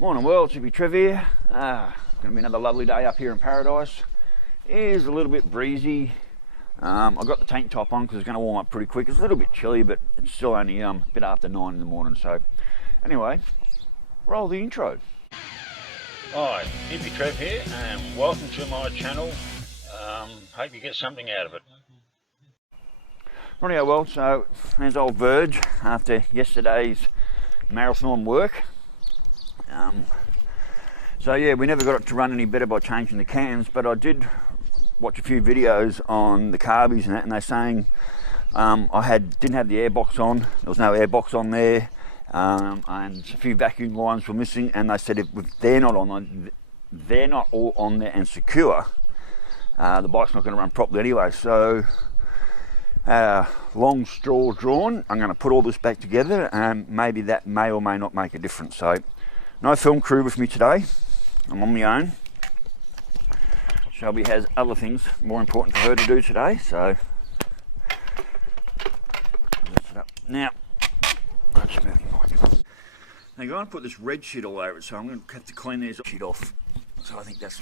Morning world, Hippy Trev here. Going to be another lovely day up here in paradise. It is a little bit breezy. I got the tank top on because it's going to warm up pretty quick. It's a little bit chilly, but it's still only a bit after 9 in the morning. So anyway, roll the intro. Hi, Hippy Trev here, and welcome to my channel. Hope you get something out of it. Rightio, well, so there's old Verg after yesterday's marathon work. So yeah, we never got it to run any better by changing the cams, but I did watch a few videos on the Carbies and that, and they're saying I didn't have the airbox on. There was no airbox on there, and a few vacuum lines were missing. And they said if they're not all on there and secure, the bike's not going to run properly anyway. So long straw drawn, I'm going to put all this back together, and maybe that may or may not make a difference. So no film crew with me today. I'm on my own. Shelby has other things more important for her to do today, so lift it up. Now, they're going to put this red shit all over it, so I'm going to have to clean this shit off. So I think that's.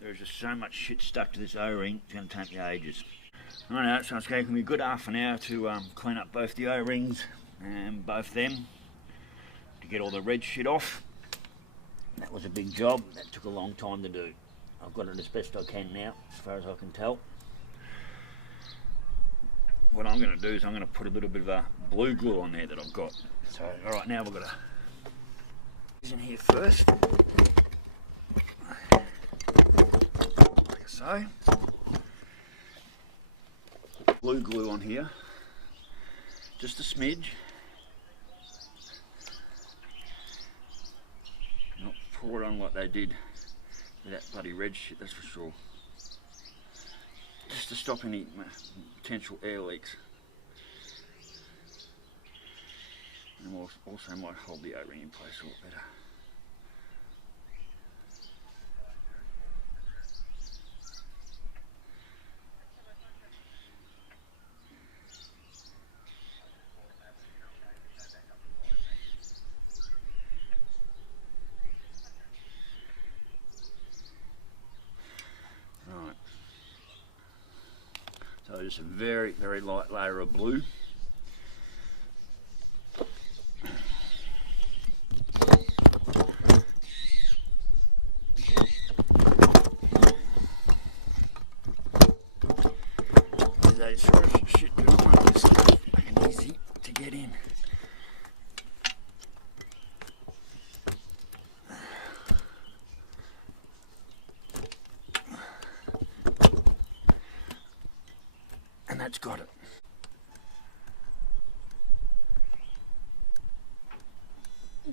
There's just so much shit stuck to this O-ring, it's going to take me ages. I know, so it's going to be a good half an hour to clean up both the O-rings and both them, to get all the red shit off. That was a big job, that took a long time to do. I've got it as best I can now, as far as I can tell. What I'm going to do is I'm going to put a little bit of blue glue on there that I've got. So, alright, now we've got to in here first. So, blue glue on here, just a smidge, not pour it on like they did with that bloody red shit, that's for sure, just to stop any potential air leaks, and also might hold the O-ring in place a lot better. So just a very, very light layer of blue. Those sort of shit do not make this fucking easy to get in. And that's got it.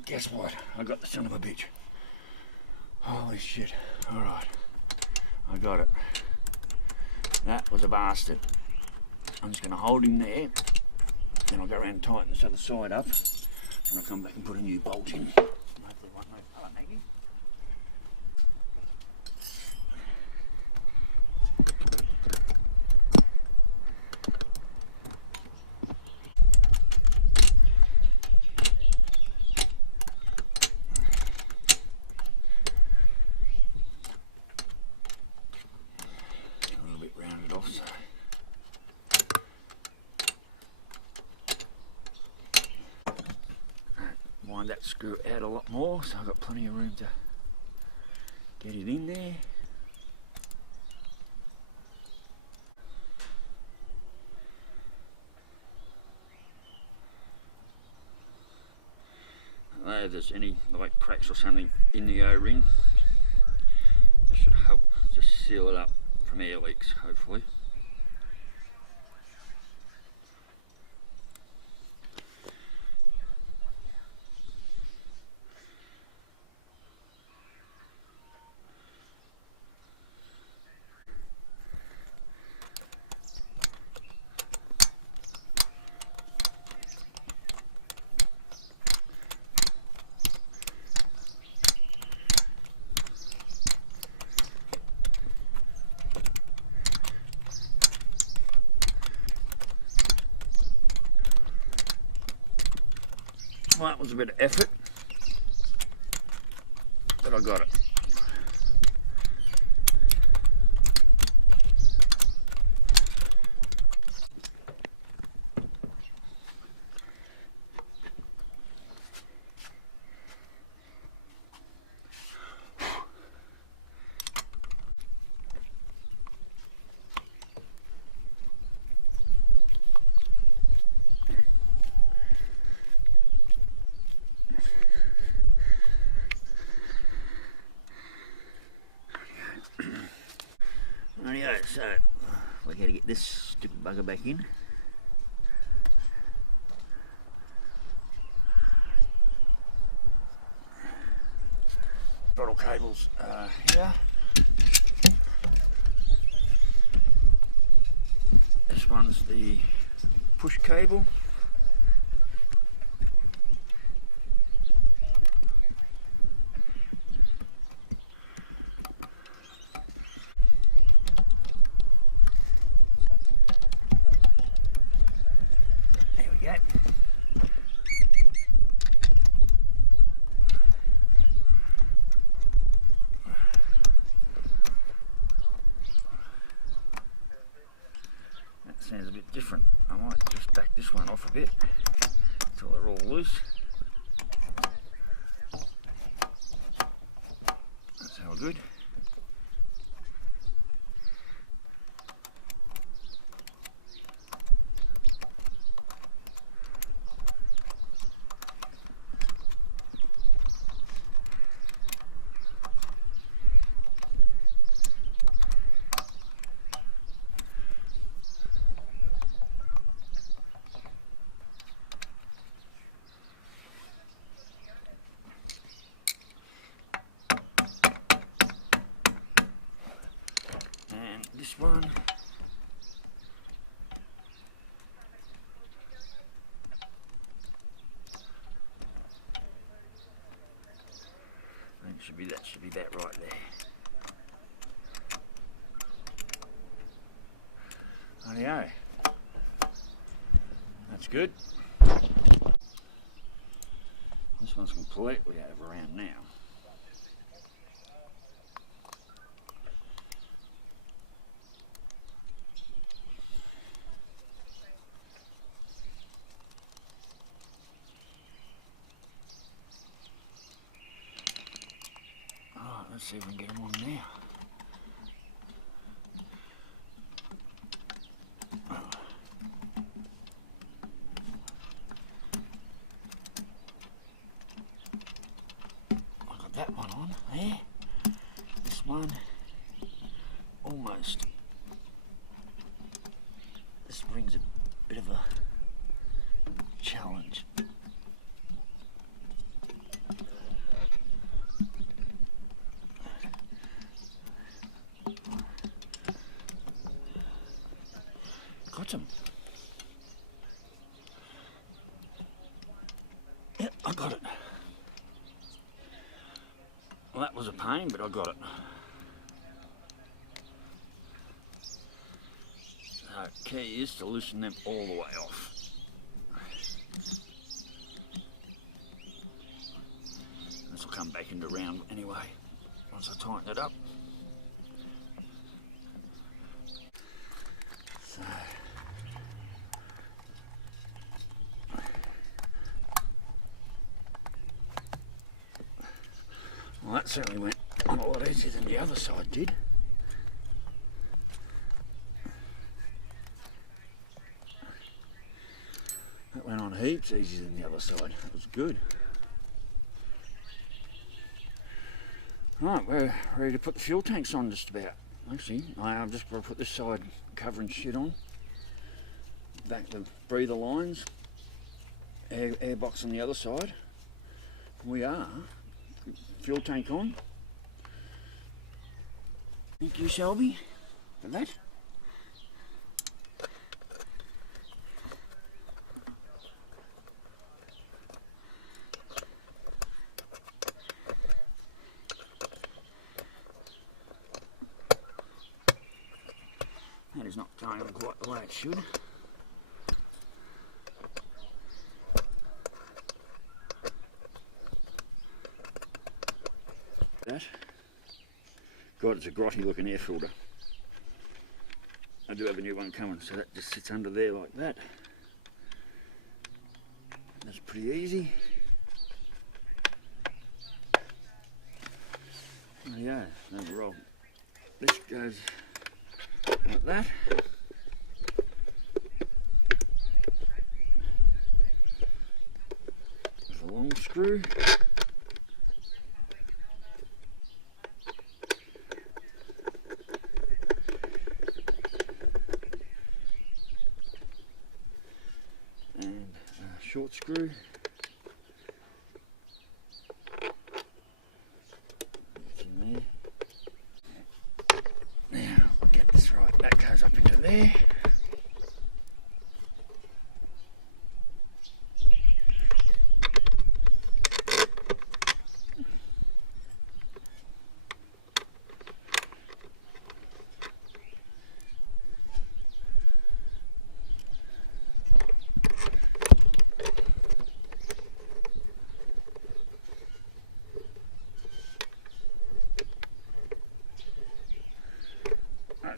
Guess what? I got the son of a bitch. Holy shit. Alright. I got it. That was a bastard. I'm just going to hold him there. Then I'll go around and tighten this other side up. And I'll come back and put a new bolt in. Hopefully won't no colour maybe. grind that screw out a lot more, so I've got plenty of room to get it in there. If there's any like cracks or something in the O-ring, this should help just seal it up from air leaks, hopefully. Well, that was a bit of effort, but I got it. Rightio, so we're going to get this stupid bugger back in. Throttle cables here. This one's the push cable. Sounds a bit different. I might just back this one off a bit until they're all loose. That's how good. This one, I think should be that right there. Rightio, that's good. This one's completely over around now. Let's see if we can get them on now. I got that one on there. This one almost. This brings a bit of a challenge. Got him. Yep, I got it. Well, that was a pain, but I got it. So, key is to loosen them all the way off. This will come back into round anyway, once I tighten it up. So, that certainly went on a lot easier than the other side did. That went on heaps easier than the other side. It was good. Right, we're ready to put the fuel tanks on just about. Actually, I've just got to put this side cover and shit on. Back the breather lines. Air box on the other side. We are. Fuel tank on. Thank you, Shelby, for that. That is not going on quite the way it should. That. God, it's a grotty looking air filter. I do have a new one coming, so that just sits under there like that. That's pretty easy. There you go, then we roll. This goes like that. With a long screw. And a short screw. Up into there.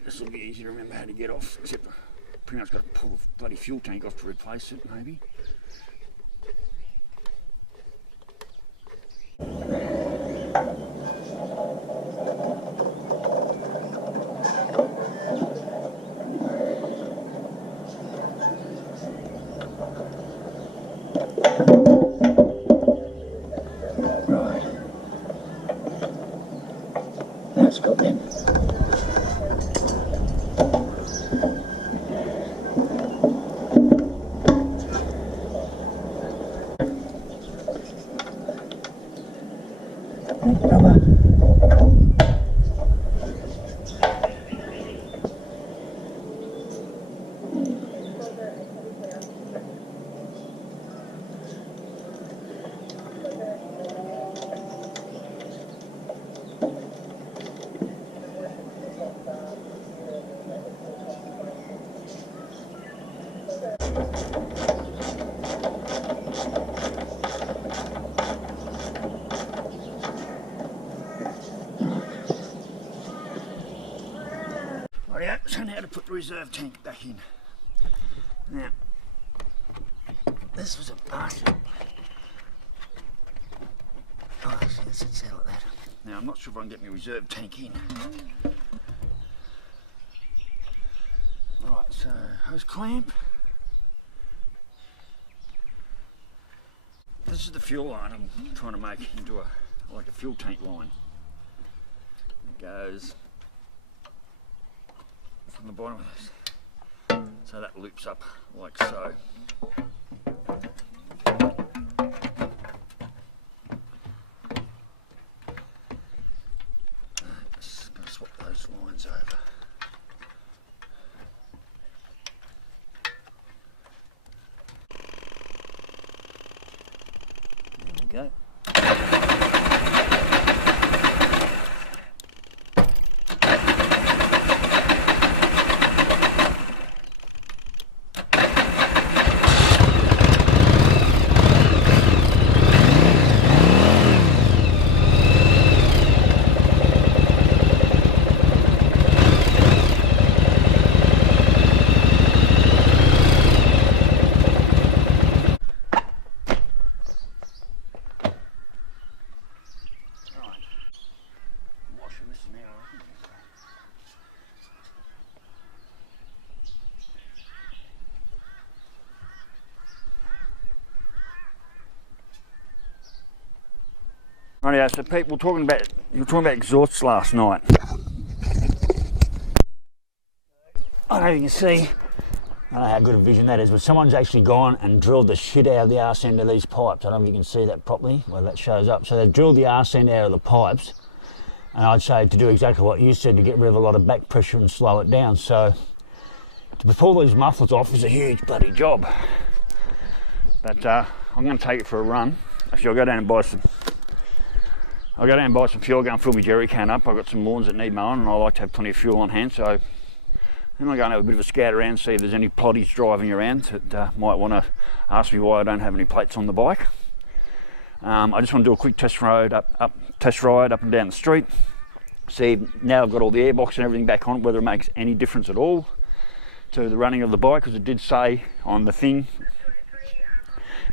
This will be easy to remember how to get off, except I pretty much got to pull the bloody fuel tank off to replace it, maybe. Right. That's got them. So now to put the reserve tank back in. Now, this was a bastard. Oh, it sits there like that. Now, I'm not sure if I can get my reserve tank in. Right, so hose clamp. This is the fuel line I'm trying to make into like a fuel tank line. It goes from the bottom of this, so that loops up like so. Just going to swap those lines over. There we go. Rightio, so Pete, you were talking about exhausts last night. I don't know if you can see, I don't know how good a vision that is, but someone's actually gone and drilled the shit out of the arse end of these pipes. I don't know if you can see that properly, well that shows up. So they've drilled the arse end out of the pipes, and I'd say to do exactly what you said, to get rid of a lot of back pressure and slow it down. So to pull these mufflers off is a huge bloody job. But I'm going to take it for a run. Actually, I'll go down and buy some fuel, go and fill my jerry can up. I've got some lawns that need mowing and I like to have plenty of fuel on hand, so I'm going to have a bit of a scout around, see if there's any plotties driving around that might want to ask me why I don't have any plates on the bike. I just want to do a quick test ride up and down the street, see now I've got all the airbox and everything back on, whether it makes any difference at all to the running of the bike, because it did say on the thing,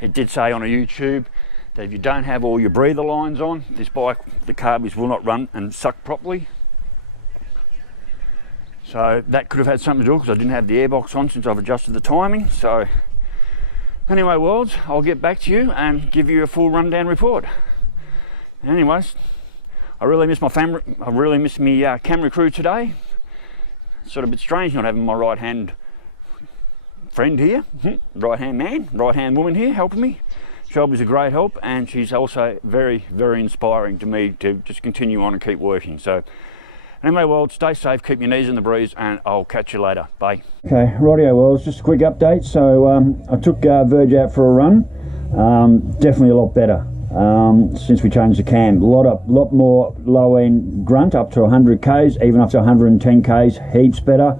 it did say on a YouTube that if you don't have all your breather lines on, this bike, the Carbies, will not run and suck properly. So that could have had something to do because I didn't have the airbox on since I've adjusted the timing. So anyway, worlds, I'll get back to you and give you a full rundown report. Anyways, I really miss my family. I really miss my camera crew today. It's sort of a bit strange not having my right hand friend here, right hand man, right hand woman here helping me. Shelby's a great help, and she's also very, very inspiring to me to just continue on and keep working. So anyway, world, stay safe, keep your knees in the breeze, and I'll catch you later. Bye. Okay, rightio, worlds, just a quick update. So I took Verg out for a run. Definitely a lot better since we changed the cam. A lot more low end grunt up to 100 k's, even up to 110 k's, heaps better.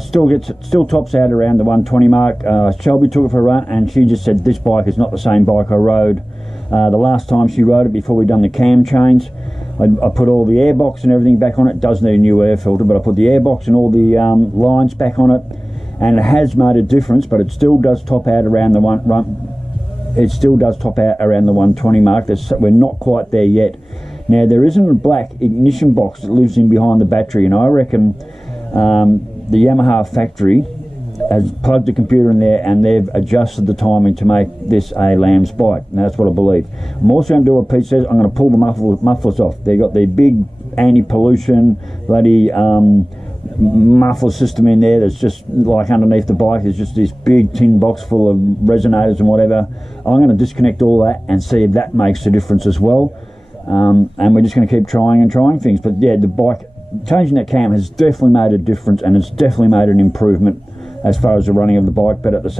Still tops out around the 120 mark. Shelby took it for a run and she just said this bike is not the same bike I rode the last time she rode it before we done the cam change. I put all the airbox and everything back on it. It does need a new air filter, but I put the airbox and all the lines back on it, and it has made a difference, but it still does top out around the 120 mark. We're not quite there yet. Now there isn't a black ignition box that lives in behind the battery, and I reckon the Yamaha factory has plugged the computer in there and they've adjusted the timing to make this a lamb's bike, and that's what I believe. I'm also going to do what Pete says. I'm going to pull the mufflers off. They've got the big anti-pollution bloody muffler system in there that's just like underneath the bike. There's just this big tin box full of resonators and whatever. I'm going to disconnect all that and see if that makes a difference as well. And we're just going to keep trying things. But yeah, the bike, changing that cam has definitely made a difference, and it's definitely made an improvement as far as the running of the bike. But in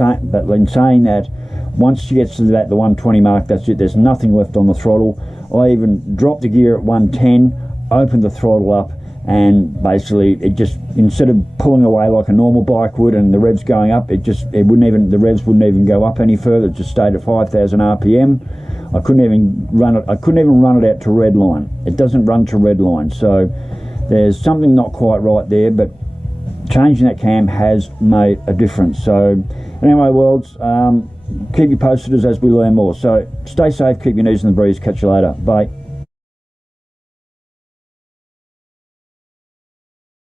saying that, once she gets to the 120 mark, that's it. There's nothing left on the throttle. I even dropped the gear at 110, opened the throttle up, and basically it just, instead of pulling away like a normal bike would and the revs going up, the revs wouldn't even go up any further. It just stayed at 5,000 RPM. I couldn't even run it out to red line. It doesn't run to red line, so there's something not quite right there, but changing that cam has made a difference. So anyway, worlds, keep you posted as we learn more. So stay safe, keep your knees in the breeze, catch you later, bye.